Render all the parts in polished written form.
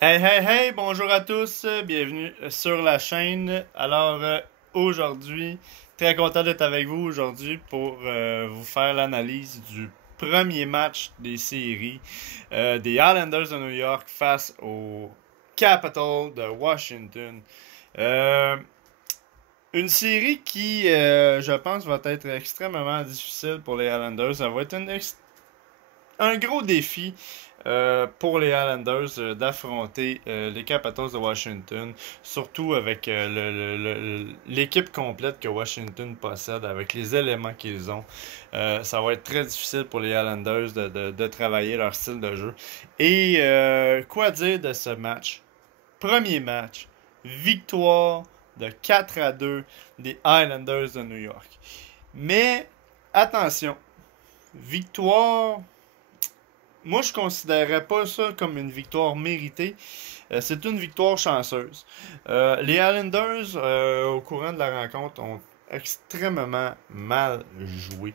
Hey, hey, hey, bonjour à tous, bienvenue sur la chaîne. Aujourd'hui, très content d'être avec vous aujourd'hui pour vous faire l'analyse du premier match des séries des Islanders de New York face aux Capitals de Washington. Euh, une série qui, je pense, va être extrêmement difficile pour les Islanders. Ça va être un gros défi pour les Islanders d'affronter les Capitals de Washington, surtout avec l'équipe complète que Washington possède, avec les éléments qu'ils ont. Ça va être très difficile pour les Islanders de travailler leur style de jeu. Et quoi dire de ce match? Premier match, victoire de 4-2 des Islanders de New York. Mais attention, victoire, moi, je considérerais pas ça comme une victoire méritée. C'est une victoire chanceuse. Les Islanders, au courant de la rencontre, ont extrêmement mal joué.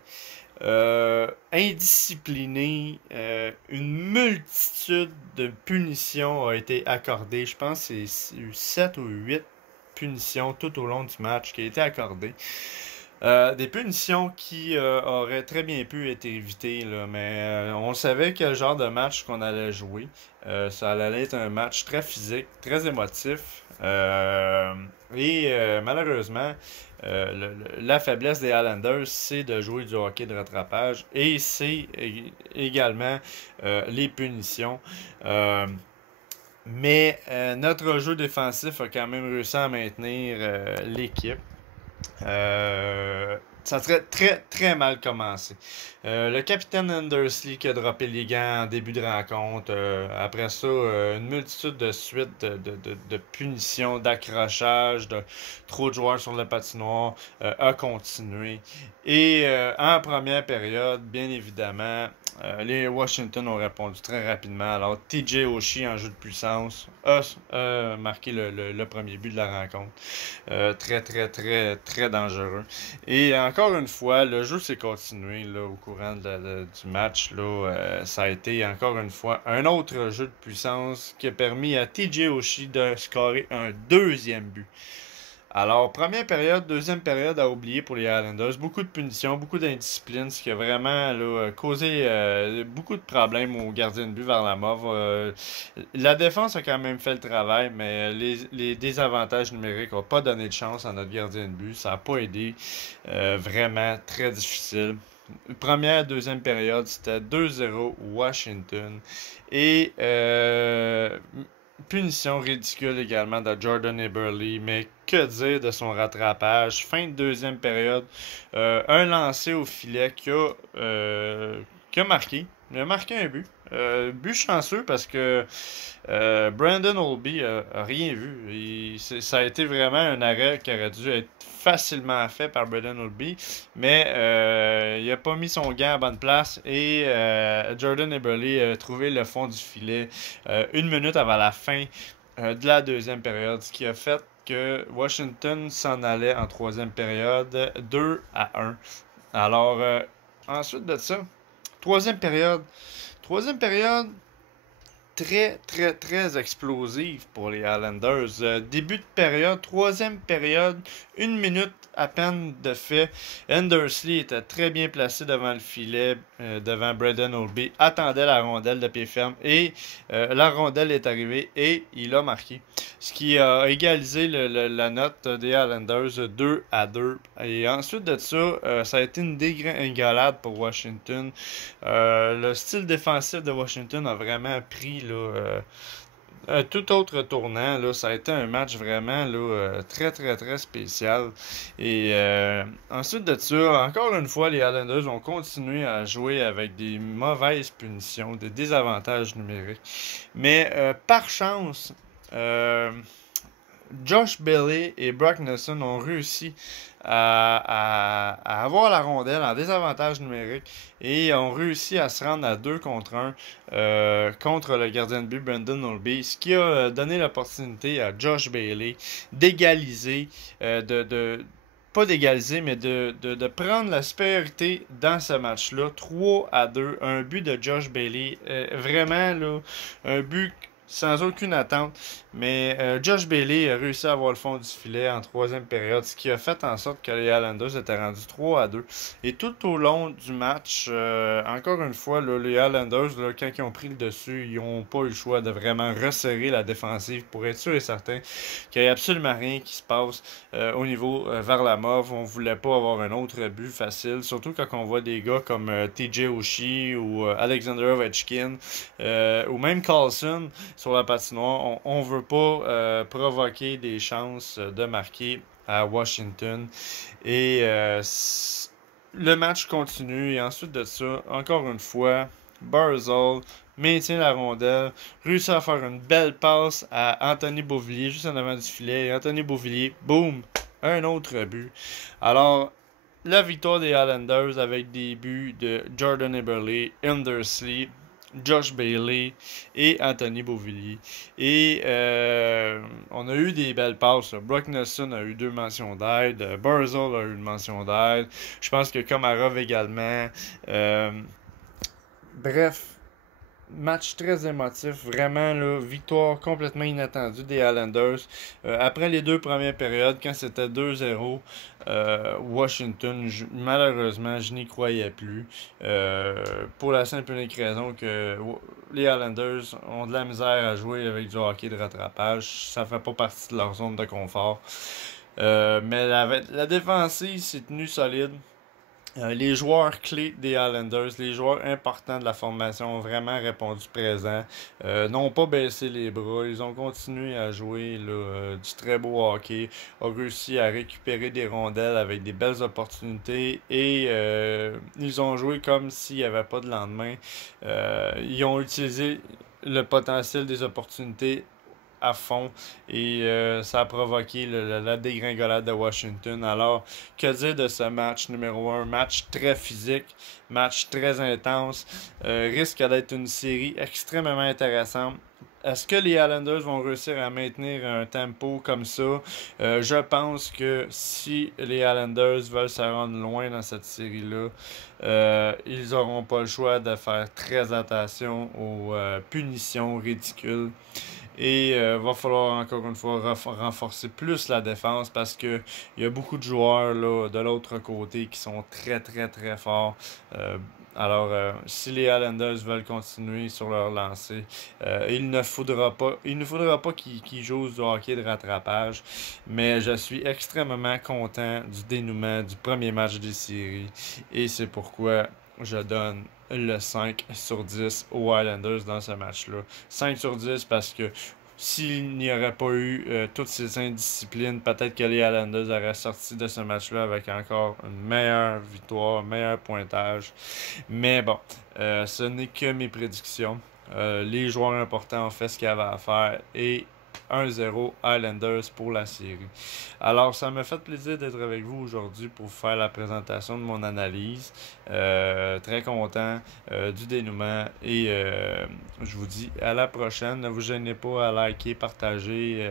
Indisciplinés, une multitude de punitions a été accordée. Je pense que c'est 7 ou 8 punitions tout au long du match qui a été accordée. Des punitions qui auraient très bien pu être évitées, là, mais on savait quel genre de match qu'on allait jouer. Ça allait être un match très physique, très émotif. Malheureusement, la faiblesse des Highlanders, c'est de jouer du hockey de rattrapage et c'est également les punitions. Notre jeu défensif a quand même réussi à maintenir l'équipe. Ça serait très très mal commencé. Le capitaine Andersley qui a droppé les gants en début de rencontre. Après ça, une multitude de suites de punitions, d'accrochages, de trop de joueurs sur le patinoire a continué. Et en première période, bien évidemment, les Washington ont répondu très rapidement. Alors, TJ Oshie en jeu de puissance a marqué le premier but de la rencontre. Très, très, très, très dangereux. Et encore une fois, le jeu s'est continué là, au courant du match. Là, ça a été encore une fois un autre jeu de puissance qui a permis à TJ Oshie de scorer un deuxième but. Alors, première période, deuxième période à oublier pour les Islanders. Beaucoup de punitions, beaucoup d'indiscipline, ce qui a vraiment là, causé beaucoup de problèmes aux gardiens de but vers la mort. La défense a quand même fait le travail, mais les désavantages numériques n'ont pas donné de chance à notre gardien de but. Ça n'a pas aidé. Vraiment très difficile. Première, deuxième période, c'était 2-0 Washington. Et punition ridicule également de Jordan Eberle, mais que dire de son rattrapage? Fin de deuxième période, un lancé au filet qui a marqué. Il a marqué un but. But chanceux parce que Brandon Oldby a rien vu. Ça a été vraiment un arrêt qui aurait dû être facilement fait par Brandon Oldby, mais il a pas mis son gant à bonne place et Jordan Eberle a trouvé le fond du filet une minute avant la fin de la deuxième période, ce qui a fait que Washington s'en allait en troisième période 2-1. Alors, ensuite de ça, troisième période. Troisième période, très, très, très explosive pour les Highlanders. Début de période, troisième période, une minute à peine de fait. Andersley était très bien placé devant le filet, devant Braden Oldby, attendait la rondelle de pied ferme et la rondelle est arrivée et il a marqué. Ce qui a égalisé la note des Highlanders 2-2. Et ensuite de ça, ça a été une dégringolade pour Washington. Le style défensif de Washington a vraiment pris là, un tout autre tournant. Là. Ça a été un match vraiment là, très très très spécial. Et ensuite de ça, encore une fois, les Islanders ont continué à jouer avec des mauvaises punitions, des désavantages numériques. Mais par chance, Josh Bailey et Brock Nelson ont réussi à avoir la rondelle en désavantage numérique et ont réussi à se rendre à 2 contre 1 contre le gardien de but Brandon Oldby, ce qui a donné l'opportunité à Josh Bailey d'égaliser, pas d'égaliser, mais de prendre la supériorité dans ce match-là. 3-2, un but de Josh Bailey. Vraiment, là, un but sans aucune attente. Mais Josh Bailey a réussi à avoir le fond du filet en troisième période, ce qui a fait en sorte que les Highlanders étaient rendus 3-2. Et tout au long du match, encore une fois, là, les Highlanders, là, quand ils ont pris le dessus, ils n'ont pas eu le choix de vraiment resserrer la défensive pour être sûr et certain qu'il n'y ait absolument rien qui se passe au niveau vers la mauve. On voulait pas avoir un autre but facile, surtout quand on voit des gars comme TJ Oshie ou Alexander Ovechkin ou même Carlson sur la patinoire. On veut pas provoquer des chances de marquer à Washington. Et le match continue. Et ensuite de ça, encore une fois, Barzal maintient la rondelle, réussit à faire une belle passe à Anthony Beauvillier juste en avant du filet. Et Anthony Beauvillier, boum, un autre but. Alors, la victoire des Highlanders avec des buts de Jordan Eberle, Andersley, Josh Bailey et Anthony Beauvillier. Et on a eu des belles passes. Brock Nelson a eu 2 mentions d'aide. Barzal a eu une mention d'aide. Je pense que Komarov également. Bref, match très émotif, vraiment là, victoire complètement inattendue des Highlanders. Après les 2 premières périodes, quand c'était 2-0, Washington, malheureusement, je n'y croyais plus. Pour la simple et unique raison que les Highlanders ont de la misère à jouer avec du hockey de rattrapage. Ça fait pas partie de leur zone de confort. Mais la défensive s'est tenue solide. Les joueurs clés des Highlanders, les joueurs importants de la formation ont vraiment répondu présent, n'ont pas baissé les bras, ils ont continué à jouer là, du très beau hockey, ont réussi à récupérer des rondelles avec des belles opportunités et ils ont joué comme s'il n'y avait pas de lendemain. Ils ont utilisé le potentiel des opportunités à fond et ça a provoqué la dégringolade de Washington. Alors, que dire de ce match numéro 1? Match très physique, match très intense, risque d'être une série extrêmement intéressante. Est-ce que les Highlanders vont réussir à maintenir un tempo comme ça? Je pense que si les Highlanders veulent se rendre loin dans cette série-là, ils n'auront pas le choix de faire très attention aux punitions ridicules. Et va falloir encore une fois renforcer plus la défense parce que il y a beaucoup de joueurs là, de l'autre côté qui sont très très très forts. Si les Highlanders veulent continuer sur leur lancée, il ne faudra pas qu'ils jouent du hockey de rattrapage. Mais je suis extrêmement content du dénouement du premier match des séries et c'est pourquoi je donne le 5 sur 10 aux Highlanders dans ce match-là. 5 sur 10 parce que s'il n'y aurait pas eu toutes ces indisciplines, peut-être que les Highlanders auraient sorti de ce match-là avec encore une meilleure victoire, un meilleur pointage. Mais bon, ce n'est que mes prédictions. Les joueurs importants ont fait ce qu'ils avaient à faire et 1-0 Highlanders pour la série. Alors, ça m'a fait plaisir d'être avec vous aujourd'hui pour faire la présentation de mon analyse. Très content du dénouement et je vous dis à la prochaine. Ne vous gênez pas à liker, partager,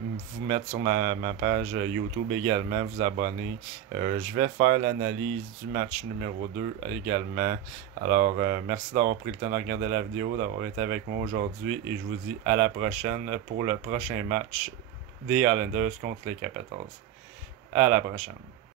vous mettre sur ma page YouTube également, vous abonner. Je vais faire l'analyse du match numéro 2 également. Alors, merci d'avoir pris le temps de regarder la vidéo, d'avoir été avec moi aujourd'hui et je vous dis à la prochaine pour le prochain match des Islanders contre les Capitals. À la prochaine.